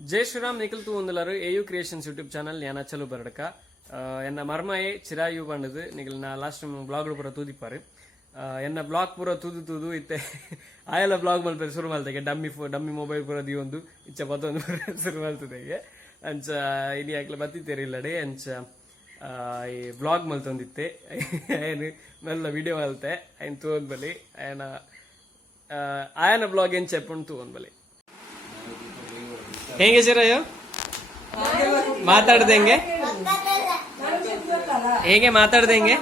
जय श्रीराम निकल तू वंदलारू एयू क्रिएशन्स यूट्यूब चैनल याना अचल उबरडका एन्न मर्माये चिरायु बंडदु निकल ना लास्ट ब्लॉग पूरा तूदीपारे एन्न ब्लॉग पूरा तूदु तूदु इत्ते आयला ब्लॉग मल्पेर शुरू मल्तेगे डम्मी मोबाइल पूरा दियोंदु इच्छ पतोंदु शुरू मल्तदेगे अंच इनि आकले बत्ति तेरिल्लडे अंच ಈ ವ್ಲಾಗ್ ಮಲ್ತೊಂದಿತ್ತೆ ಏನು ಮೆಲ್ಲ ವಿಡಿಯೋ ಮಲ್ತೆ ఆయన ತೂನ್ ಬಲಿ ఆయన ವ್ಲಾಗ್ ಏನ್ ಚೆಪ್ಪುಂಡು ತೂನ್ ಬಲಿ ಹೆಂಗೆ ಚಿರಯ್ಯ ಮಾತಾಡ್ದೆ ಹೆಂಗೆ ಮಾತಾಡ್ದೆ ಹೆಂಗೆ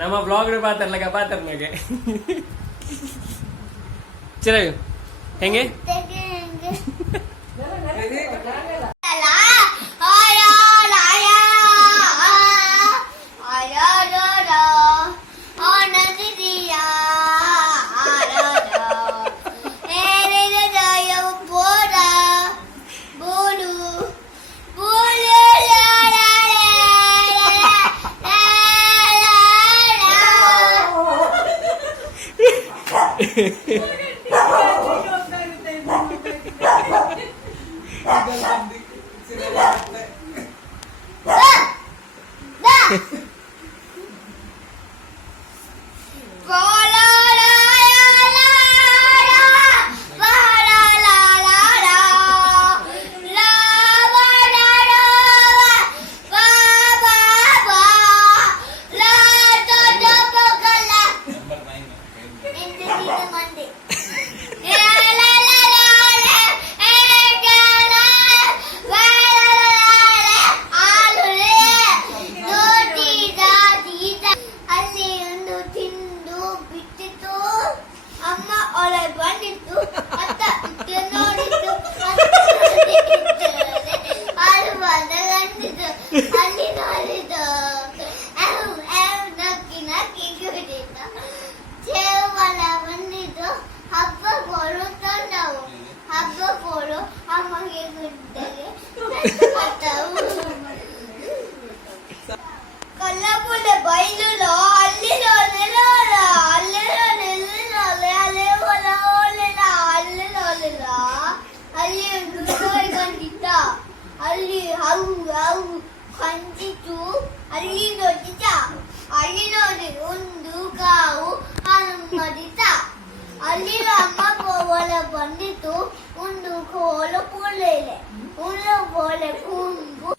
ನಮ್ಮ ಬ್ಲಾಗ್ ಪಾತ್ರನಾಗೆ ಚಿರಾಯು ಹೆಂಗೆ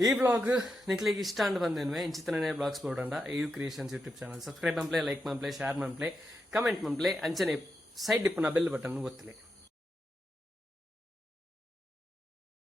ಈ ಬ್ಲಾಗ್ ನಿಕ್ಲಿಗೆ ಇಷ್ಟ ಅಂಡ್ ಬಂದೇನ್ವೆ ಇಂಚಿತನೇ ಬ್ಲಾಗ್ಸ್ ಬೋರ್ಡಂಡ U Creations YouTube channel subscribe ಮಂಪ್ಲೆ ಲೈಕ್ ಮಂಪ್ಲೆ ಶೇರ್ ಮಂಪ್ಲೆ ಕಮೆಂಟ್ ಮಂಪ್ಲೆ ಅಂಚನೆ ಸೈಡ್ ಡಿಪ್ಪನ ಬೆಲ್ ಬಟನ್ ಒತ್ತಲೆ.